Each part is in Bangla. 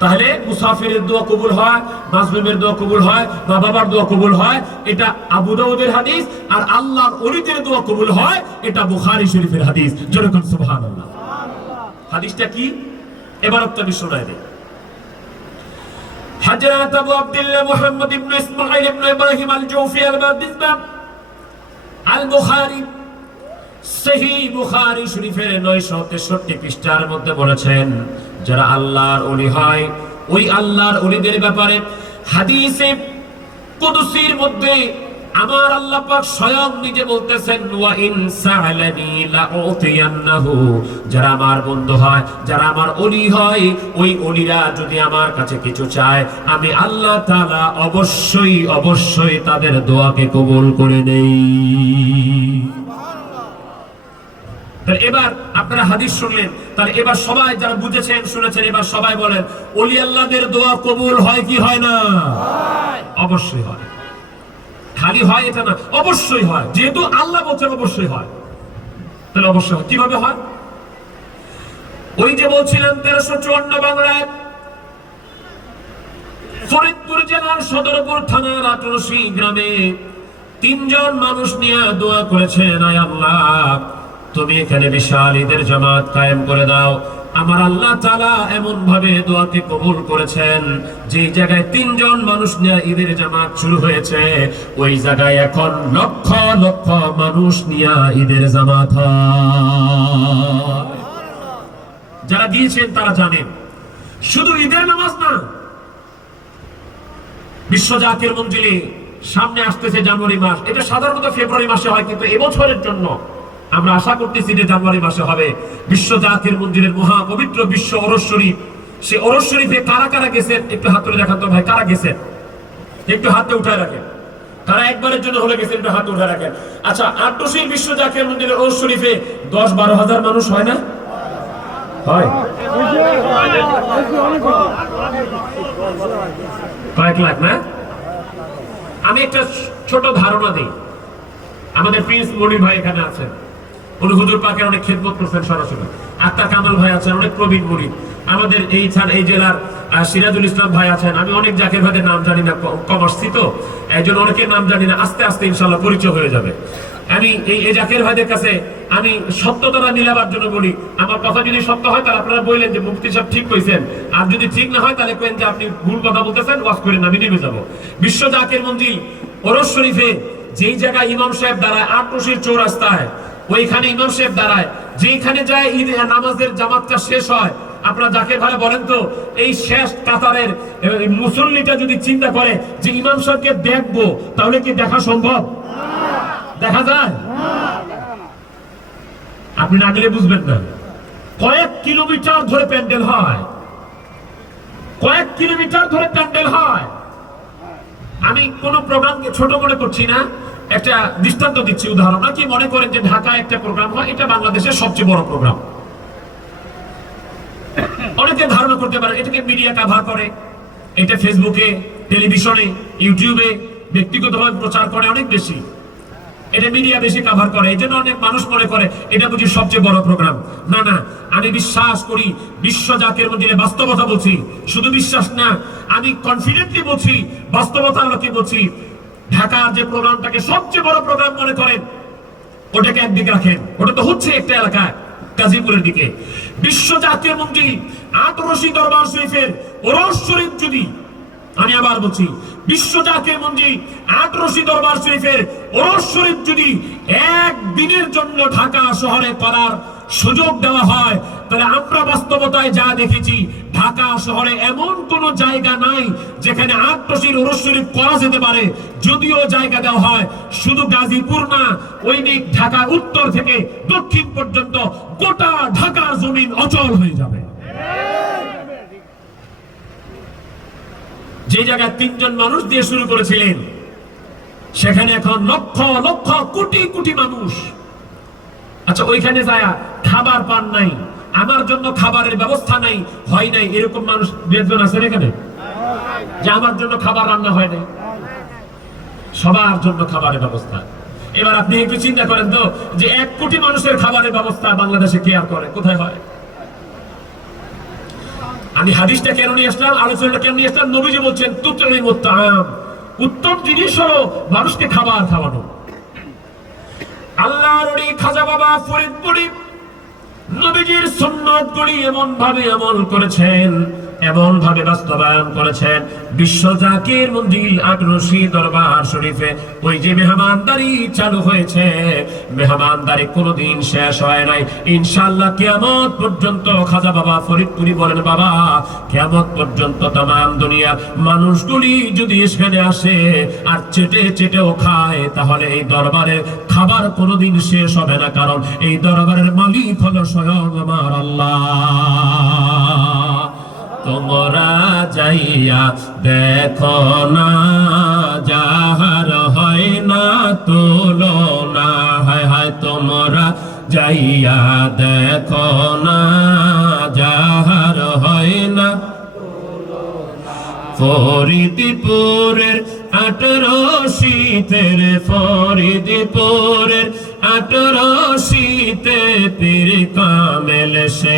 তাহলে মুসাফিরের দোয়া কবুল হয়, মাজলুমের দোয়া কবুল হয়, মা বাবার দোয়া কবুল হয়, এটা আবু দাউদের হাদিস। আর আল্লাহর ওলিদের দোয়া কবুল হয়, এটা বুখারী শরীফের হাদিস। জোরে কোন সুবহানাল্লাহ। হাদিসটা কি? এবার আপনাদের শোনায় দেই। হযরত আবু আব্দুল্লাহ মুহাম্মদ ইবনে ইসমাঈল ইবনে ইব্রাহিম আল-জৌফি আল-বাদিসবা আল-বুখারী সহিহ বুখারী শরীফের 963 পৃষ্ঠার মধ্যে বলেছেন, যারা আল্লাহর ওলি হয় ওই আল্লাহর ওলিদের ব্যাপারে হাদিসে কুদসির মধ্যে আমার আল্লাহ পাক স্বয়ং নিজে বলতেছেন, ওয়া ইন সাআলানি লাউতিয়ান্নাহু। যারা আমার বন্ধু হয়, যারা আমার ওলি হয়, ওই ওলিরা যদি আমার কাছে কিছু চায়, আমি আল্লাহ তাআলা অবশ্যই অবশ্যই তাদের দোয়াকে কবুল করে নেই। এবার আপনারা হাদিস শুনলেন, তাহলে এবার সবাই যারা বুঝেছেন শুনেছেন, এবার সবাই বলেন, ওলি আল্লাহদের দোয়া কবুল হয় কি হয় না? অবশ্যই হয়। খালি হয় এটা না, অবশ্যই হয়। যেহেতু আল্লাহ বলছেন অবশ্যই হয়, তাহলে অবশ্যই হয়। কিভাবে হয়? ওই যে বলছিলেন 1354 বাংলায় ফরিদপুর জেলার সদরপুর থানার আটরশি গ্রামে 3 জন মানুষ নিয়ে দোয়া করেছেন, আয় আল্লাহ তুমি এখানে বিশাল ঈদের জামাত কায়েম করে দাও। আমার আল্লাহ তাআলা এমন ভাবে দোয়াকে কবুল করেছেন, যে জায়গায় 3 জন মানুষ নিয়ে ঈদের জামাত শুরু হয়েছে, ওই জায়গায় এখন লক্ষ লক্ষ মানুষ নিয়ে ঈদের জামাত হয়। যারা গিয়েছেন তারা জানেন, শুধু ঈদের নামাজ না, বিশ্ব জাকির মঞ্জিলে সামনে আসতেছে জানুয়ারি মাস। এটা সাধারণত ফেব্রুয়ারি মাসে হয়, কিন্তু এবছরের জন্য আমরা আশা করতেছি যে জানুয়ারি মাসে হবে। বিশ্ব জাকির মঞ্জিলের মহা পবিত্র বিশ্ব ওরস শরীফ, সে ওরস শরীফে কারা কারা গেছেন একটু হাত তুলে দেখান তো ভাই, কারা গেছেন একটু হাতে উঠায় রাখেন। তারা একবারের জন্য হলে গেছেন, একটু হাতে উঠায় রাখেন। আচ্ছা, আটরশি বিশ্ব জাকির মঞ্জিলের ওরস শরীফে 10-12 হাজার মানুষ হয় না? হয় কয়েক লাখ না? আমি একটা ছোট ধারণা দিই। আমাদের প্রিন্স মনির ভাই এখানে আছেন, উনি হুজুর পাকের অনেক খেদমত করছেন সরাসরি। আক্তার কামাল ভাই আছেন, অনেক প্রবীণ মুরিদ। আমাদের এই জেলার সিরাজুল ইসলাম ভাই আছেন। আমি অনেক জাকির ভাইদের নাম জানি না, কমার্সি তো এই জন্য অনেকের নাম জানি না। আস্তে আস্তে ইনশাল্লাহ পরিচয় হয়ে যাবে। আমি এই জাকির ভাইদের কাছে আমি সত্যতা মিলাবার জন্য বলি, আমার কথা যদি সত্য হয় তাহলে আপনারা বললেন যে মুফতি সাহেব ঠিক কইছেন, আর যদি ঠিক না হয় তাহলে কেন যে আপনি ভুল কথা বলতেছেন, ওয়াজ করেন, আমি নেমে যাব। বিশ্ব জাকির মঞ্জিল ওরস শরীফে যেই জায়গায় ইমাম সাহেব দাঁড়ায়, আটরশির চৌরাস্তায়, ওইখানে ইমাম সাহেব দাঁড়ায়, যেখানে যায় ঈদ নামাজের জামাতটা শেষ হয়। আপনারা যাকে ভালো বলেন তো, এই শেষ কাতারের মুসল্লিটা যদি চিন্তা করে যে ইমাম সাহেবকে দেখবো, তাহলে কি দেখা সম্ভব? দেখা যায়? আপনি না গেলে বুঝবেন না। কয়েক কিলোমিটার ধরে প্যান্ডেল হয়, কয়েক কিলোমিটার ধরে প্যান্ডেল হয়। আমি কোন প্রোগ্রামকে ছোট মনে করছি না, একটা দৃষ্টান্ত দিচ্ছি, উদাহরণ। কি মনে করেন যে ঢাকায় একটা প্রোগ্রাম হয়, এটা বাংলাদেশের সবচেয়ে বড় প্রোগ্রাম। অনেকে ধারণা করতে পারে এটাকে মিডিয়া কভার করে, এটা ফেসবুকে, টেলিভিশনে, ইউটিউবে ব্যক্তিগতভাবে প্রচার করে অনেক বেশি, এটা মিডিয়া বেশি কভার করে, এই জন্য অনেক মানুষ মনে করে এটা বুঝি সবচেয়ে বড় প্রোগ্রাম। না না, আমি বিশ্বাস করি, বিশ্ব জাকির মঞ্জিলে বাস্তবতা বলছি, শুধু বিশ্বাস না, আমি কনফিডেন্টলি বলছি, বাস্তবতার লোকে বলছি। ঢাকার যে প্রোগ্রামটাকে সবচেয়ে বড় প্রোগ্রাম মনে করেন, ওটাকে একদিকে রাখেন, ওটা তো হচ্ছে একটা এলাকায় গাজীপুরের দিকে। বিশ্ব জাতীয় মঞ্জিল আটরশি দরবার শরীফের ওরস শরীফ যদি, আমি আবার বলছি, বিশ্ব জাতীয় মঞ্জিল আটরশি দরবার শরীফের ওরস শরীফ যদি একদিনের জন্য ঢাকা শহরে করার সুযোগ দেওয়া হয়, তাহলে আমরা বাস্তবতায় যা দেখেছি, ঢাকা শহরে এমন কোন জায়গা নাই যেখানে আটরশির ওরস শরীফ করা যেতে পারে। যদিও জায়গা দেওয়া হয়, শুধু গাজীপুর না, ওই দিক ঢাকা উত্তর থেকে দক্ষিণ পর্যন্ত গোটা ঢাকার জমিন অচল হয়ে যাবে। যে জায়গায় 3 জন মানুষ দিয়ে শুরু করেছিলেন, সেখানে এখন লক্ষ লক্ষ কোটি কোটি মানুষ। আচ্ছা, ওইখানে যায় খাবার পান নাই, আমার জন্য খাবারের ব্যবস্থা নাই, হয় নাই, এরকম মানুষ 2 জন আছেন এখানে যে আমার জন্য খাবার রান্না হয় নাই? সবার জন্য খাবারের ব্যবস্থা। এবার আপনি একটু চিন্তা করেন তো, যে 1 কোটি মানুষের খাবারের ব্যবস্থা বাংলাদেশে কে আর করে? কোথায় হয়? আমি হাদিসটা কেন নিয়ে আসলাম, আলোচনাটা কেন নিয়ে আসলাম? নবীজি বলছেন তুতঈমুত তাআম, উত্তম জিনিস হলো মানুষকে খাবার খাওয়ানো। আল্লাহর ওলি খাজা বাবা ফরিদপুরি নবীজির সুন্নাতগুলি এমন ভাবে আমল করেছেন, এমন ভাবে বাস্তবায়ন করেছেন। বিশ্ব জাকির মঞ্জিল আটরশি দরবার শরীফে ওই যে মেহমানদারি চালু হয়েছে, মেহমানদারি কোনোদিন শেষ হয় নাই। ইনশাআল্লাহ কিয়ামত পর্যন্ত খাজা বাবা ফরিদপুরি বলেন, বাবা কিয়ামত পর্যন্ত तमाम দুনিয়ার মানুষগুলি যদি এখানে আসে আর চেটে চেটেও খায়, তাহলে এই দরবারের খাবার কোনোদিন শেষ হবে না, কারণ এই দরবারের মালিক হলো স্বয়ং আমার আল্লাহ। তোমরা যাইয়া দেখো না, যাহার হয় না তুলনা, হায় হায় তোমরা যাইয়া দেখো না, যাহার হয় না। ফরিদপুরের 18 ফরিদপুরের 18 পীর কামেল সে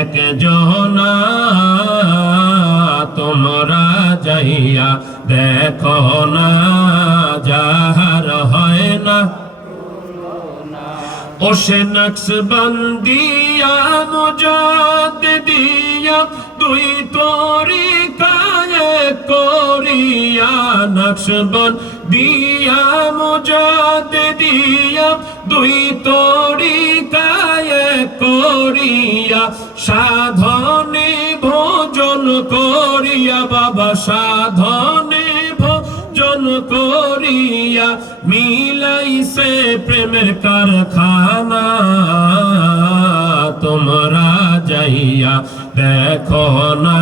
একজনা, তোমরা যাইয়া দেখো না, যাহার হয় না। ও সে নকশবন্দিয়া মুজাদ্দিদিয়া দুই তরিকায় করিয়া, নকশবন্দিয়া মুজাদ্দিদিয়া দুই তরিকায় করিয়া, সাধনে ভোজন করিয়া বাবা, সাধনে ভোজন করিয়া মিলাইছে প্রেমের কারখানা। তোমরা যাইয়া দেখো না,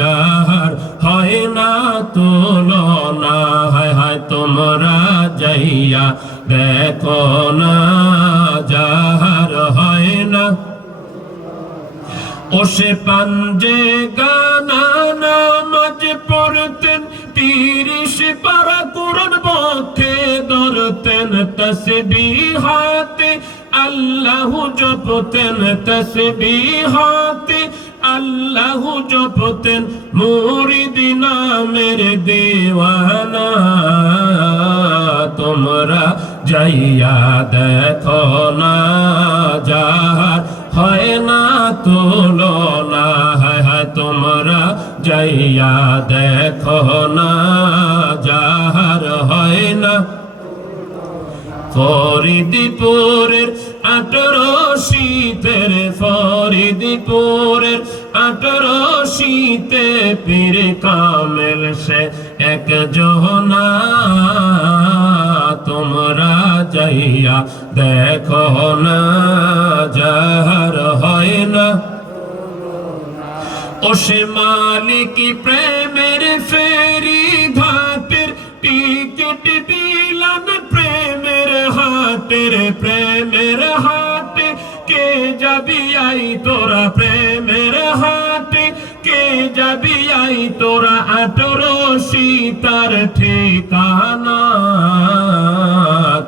যাহার হয় না তুলনা, হায় হায় তোমরা যাইয়া দেখো না, যাহার হয় না। ও সে পাঞ্জে গানা নামাজ পড়তেন, 30 পারা কোরআন পক্ষে ধরতেন, তাসবিহাতে আল্লাহু জপতেন, তাসবিহাতে আল্লাহু জপতেন, মুরিদ নামের দেওয়ানা। তোমরা যাইয়া দেখো না, যাহার হয় না তুলনা, হায় হায় তোমরা যাইয়া দেখো না, যাহার হয় না। ফরিদপুরের 18 ফরিদপুরের 18 পীর কামেল সে একজনা, তোমরা যাইয়া দেখো না, যাহার হয় না। ও সে মালিক প্রেমের ফেরি ঘাটের টিকিট বিলান, প্রেমের হাটের প্রেমের হাটে কে যাবি আই তোরা, প্রেমের হাটে কে যাবি আই তোরা, 18 তার ঠিকানা।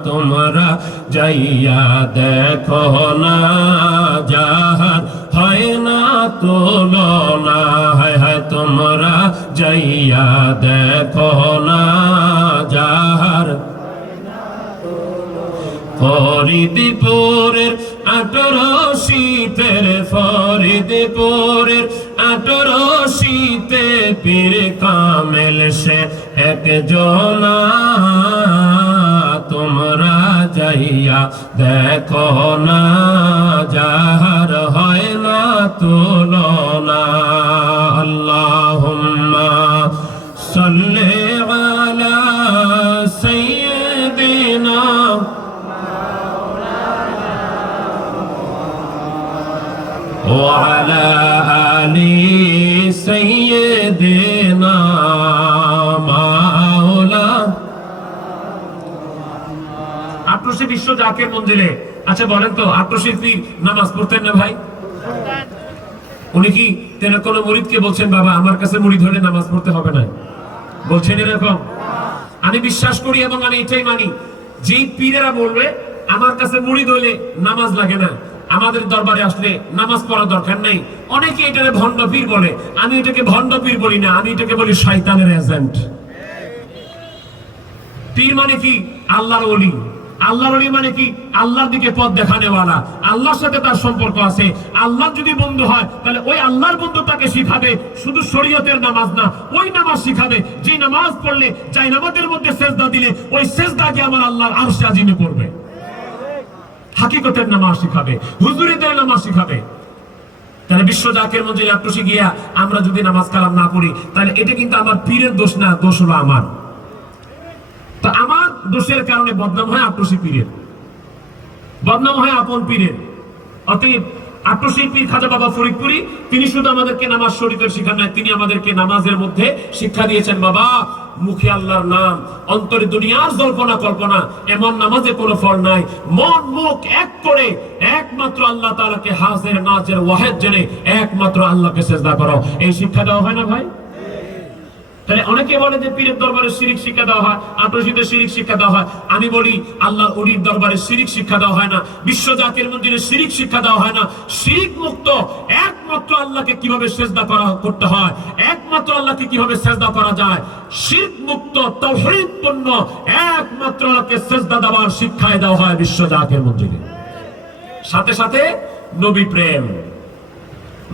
তোমরা যাইয়া দেখো না, যাহার হয় না তুলনা, হায় হায় তোমরা যাইয়া দেখো না, যাহার। ফরিদপুরের 18 ফরিদপুরের 18 পীর কামেল সে একজনা, তোমরা যাইয়া দেখো না, যাহার হয় না তুলনা। আল্লাহুম্মা সাল্লি আলা সাইয়্যিদিনা ওয়া আলা আলি সাইয়্যিদিনা মাওলা। 18 বিশ্ব জাকির মঞ্জিলে। আচ্ছা বলেন তো 18 পীর নামাজ পড়তেন না ভাই? উনি কি তেন কোন মুরিদকে বলছেন বাবা আমার কাছে মুরিদ হলে নামাজ পড়তে হবে না? বলছেন এরকম? আমি বিশ্বাস করি এবং আমি এটাই মানি, যেই পীরেরা বলবে আমার কাছে মুরিদ হলে নামাজ লাগে না, আমাদের দরবারে আসলে নামাজ পড়া দরকার নেই। অনেকে এটাকে ভণ্ড পীর বলে, আমি এটাকে ভণ্ড পীর বলি না, আমি এটাকে বলি শয়তানের এজেন্ট। পীর মানে কি? আল্লাহর ওলি। আল্লাহর ওলি মানে কি? আল্লাহর দিকে পথ দেখানেওয়ালা, আল্লাহর সাথে তার সম্পর্ক আছে। আল্লাহ যদি বন্ধু হয় তাহলে ওই আল্লাহর বন্ধু তাকে শিখাবে শুধু শরীয়তের নামাজ না, ওই নামাজ শিখাবে যে নামাজ পড়লে যাই নামাজের মধ্যে সেজদা দিলে ওই সেজদা গিয়ে আমার আল্লাহর আরশে আজিমে পড়বে। হাকিকতের নামাজ শিখাবে, হুজুরিদের নামাজ শিখাবে। তাহলে বিশ্ব জাকের মধ্যে আট্টসি গিয়া আমরা যদি নামাজ কালাম না পড়ি তাহলে এটা কিন্তু আমার পীরের দোষ না, দোষ হলো আমার। তো আমার দোষের কারণে বদনাম হয় আট্টসি পীরের, বদনাম হয় আপন পীরের। অতএব আট্টসি পীর খাজা বাবা ফরিদপুরি তিনি শুধু আমাদেরকে নামাজ শরীফের শিক্ষা নয়, তিনি আমাদেরকে নামাজের মধ্যে শিক্ষা দিয়েছেন। বাবা, মুখে আল্লাহর নাম, অন্তরে দুনিয়ার জল্পনা কল্পনা, এমন নামাজে কোনো ফল নাই। মন মুখ এক করে একমাত্র আল্লাহ তাআলাকে হাজির নাজির ওয়াহিদ জেনে একমাত্র আল্লাহকে সিজদা করো, এই শিক্ষা দেওয়া হয় না ভাই? তাহলে অনেকে বলে যে পীরের দরবারে শিরিক শিক্ষা দেওয়া হয়, আট্টসিতে শিরিক শিক্ষা দেওয়া হয়। আমি বলি আল্লাহর ওলির দরবারে শিরিক শিক্ষা দেওয়া হয় না, বিশ্ব জাকের মন্দিরে শিরিক শিক্ষা দেওয়া হয় না। শিরিক মুক্ত একমাত্র আল্লাহকে কিভাবে সিজদা করতে হয়, একমাত্র আল্লাহকে কিভাবে সিজদা করা যায়, শিরক মুক্ত তাওহীদ পূর্ণ একমাত্র আল্লাহকে সিজদা দেওয়ার শিক্ষায় দেওয়া হয় বিশ্ব জাকের মন্দিরে। সাথে সাথে নবী প্রেম,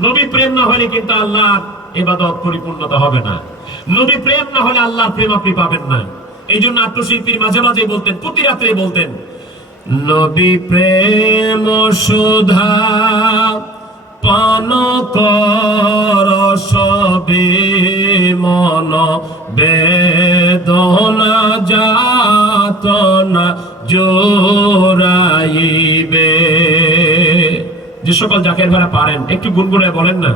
নবী প্রেম না হলে কিন্তু আল্লাহর ইবাদত পরিপূর্ণতা হবে না। নবী প্রেম না হলে আল্লাহর প্রেম আপনি পাবেন না। এই জন্য আত্মশিল্পীর মাঝে মাঝে বলতেন, প্রতি রাত্রে বলতেন, নবী প্রেম সুধা পান কর সবে মন বেদনা যাতনা জোরাইবে। যে সকল জাকের ভাড়া পারেন একটু গুনগুনে বলেন না,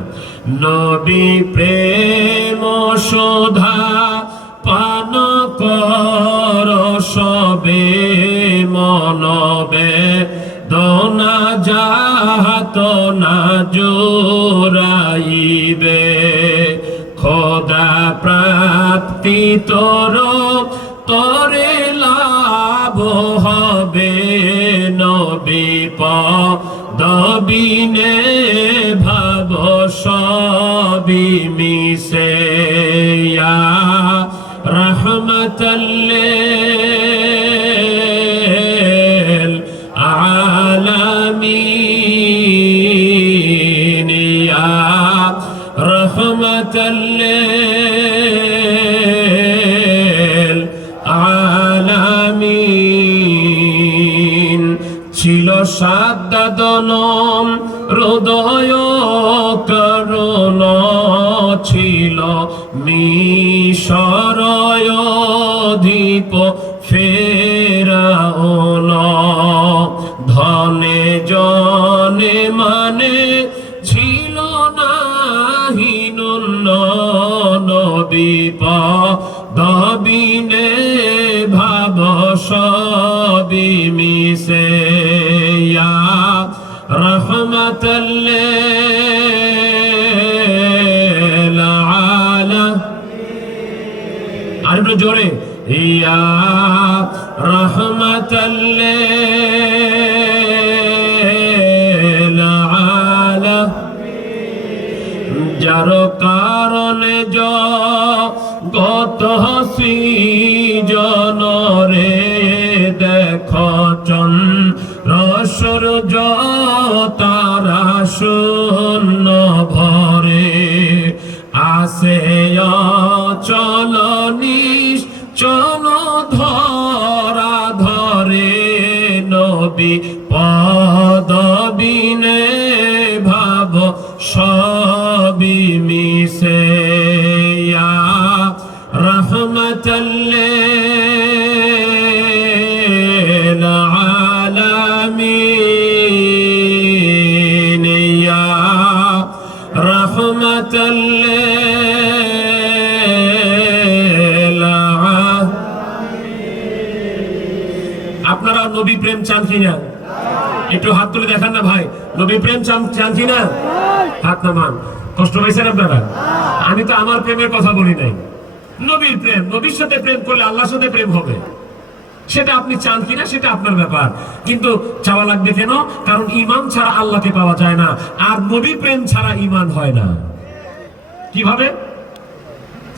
নবী প্রেম সুধা পান কর সবে মন বেদনা যাতনা জোরাইবে। খোদা প্রাপ্তি তোর তরে লাভ হবে, নবী পদবিনে ভাব সবই মিশে। ইয়া রাহমাতাল্লিল আলামিন, ইয়া রাহমাতাল্লিল আলামিন। ছিল সাদ্দাদনম হৃদয় করুণ, ছিল মিশরয় অধিপ ফেরাউন। ধনে জনে মানে ছিল নাহিনুন্ন, নবী পদবিনে ভাব সবই মিশে। ইয়া রাহমাতাল্লিল আলামিন। আরেকটু জোরে, ইয়া রাহমাতাল্লিল আলামিন। যার কারণে জগৎ সৃজনরে দেখ চন্দ্র সূর্য তারা শূন্য ভরে। আসে চল নিশ্চল ধরা ধরে, নবী পদবিনে ভাব সবই মিশে। ইয়া রাহমাতাল্লিল আলামিন, ইয়া রাহমাতাল্লিল আলামিন। আপনারা নবী প্রেম চান কিনা? একটু হাত তুলে দেখান না ভাই, নবী প্রেম চান কিনা? হাত নামান। কষ্ট পাইছেন আপনারা? আমি তো আমার প্রেমের কথা বলি নাই, নবীর প্রেম। নবীর সাথে প্রেম করলে আল্লাহর সাথে প্রেম হবে। সেটা আপনি চান কিনা সেটা আপনার ব্যাপার, কিন্তু চাওয়া লাগবে কেন? কারণ ঈমান ছাড়া আল্লাহকে পাওয়া যায় না, আর নবী প্রেম ছাড়া ঈমান হয় না। কিভাবে?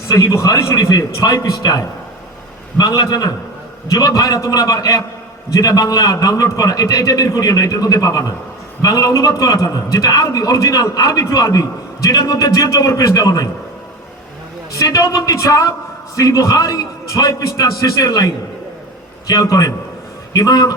সহিহ বুখারী শরীফে 6 পৃষ্ঠায়, বাংলাটা না যুবক ভাইরা, তোমরা আবার অ্যাপ যেটা বাংলা ডাউনলোড করা এটা বের করিও না, এটার মধ্যে পাবা না। বাংলা অনুবাদ করাটা না, যেটা আরবি অরিজিনাল আরবি টু আরবি, যেটার মধ্যে জের জবর পেশ দেওয়া নাই, সেটাও মন্দি ছাপ সহিহ বুখারী 6 পৃষ্ঠার শেষের লাইন। খেয়াল করেন, ইমাম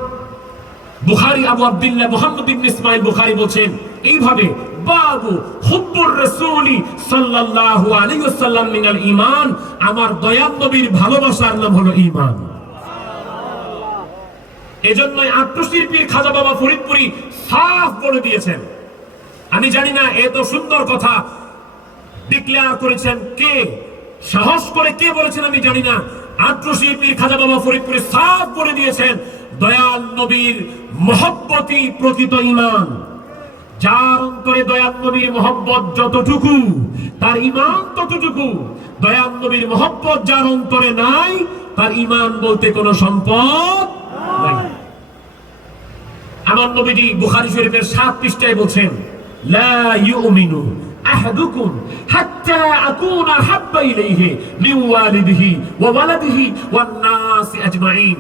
বুখারী আবু আব্দুল্লাহ মুহাম্মদ ইবনে ইসমাঈল বুখারী বলেন এইভাবে, বাবু হুব্বুর রাসূলি সাল্লাল্লাহু আলাইহি ওয়াসাল্লাম মিনাল ঈমান, আমার দয়াল নবীর ভালোবাসার নাম হলো ঈমান। এজন্যই আত্মশিল্পীর খাজা বাবা ফরিদপুরি সাফ বলে দিয়েছেন। আমি জানি না এত সুন্দর কথা ডিক্লেয়ার করেছেন কে, সাহস করে কে বলেছেন আমি জানি না। আত্মশিল্পীর খাজা বাবা ফরিদপুরি সাফ বলে দিয়েছেন, দয়াল নবীর মহব্বতই প্রকৃত ঈমান। যার অন্তরে দয়াল নবীর মহব্বত যতটুকু, তার ঈমান ততটুকু। দয়াল নবীর মহব্বত যার অন্তরে নাই, তার ঈমান বলতে কোনো সম্পদ নাই। আমার নবীজি বুখারী শরীফের 7 পৃষ্ঠায় বলেন, লা ইউমিনু আহাদুকুম হাত্তা আকুনা হাব্বা ইলাইহি মিন ওয়ালিদিহি ওয়া ওয়ালাদিহি ওয়ান নাসি আজমাইন।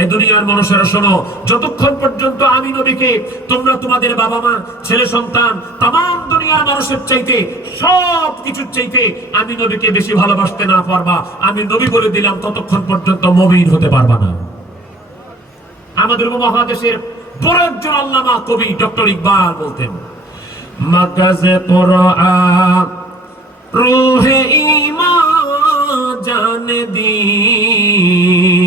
এই দুনিয়ার মানুষেরা শোনো, যতক্ষণ পর্যন্ত আমি নবীকে তোমরা তোমাদের বাবা মা ছেলে সন্তান तमाम দুনিয়ার মানুষের চাইতে, সব কিছুর চাইতে আমি নবীকে বেশি ভালোবাসতে না পারবা, আমি নবী বলে দিলাম, ততক্ষণ পর্যন্ত মুমিন হতে পারবা না। আমাদের উপমহাদেশের বড় একজন আল্লামা কবি ডক্টর ইকবাল বলতেন, মাগাজে কোরআন রূহে ঈমান জানে দিন,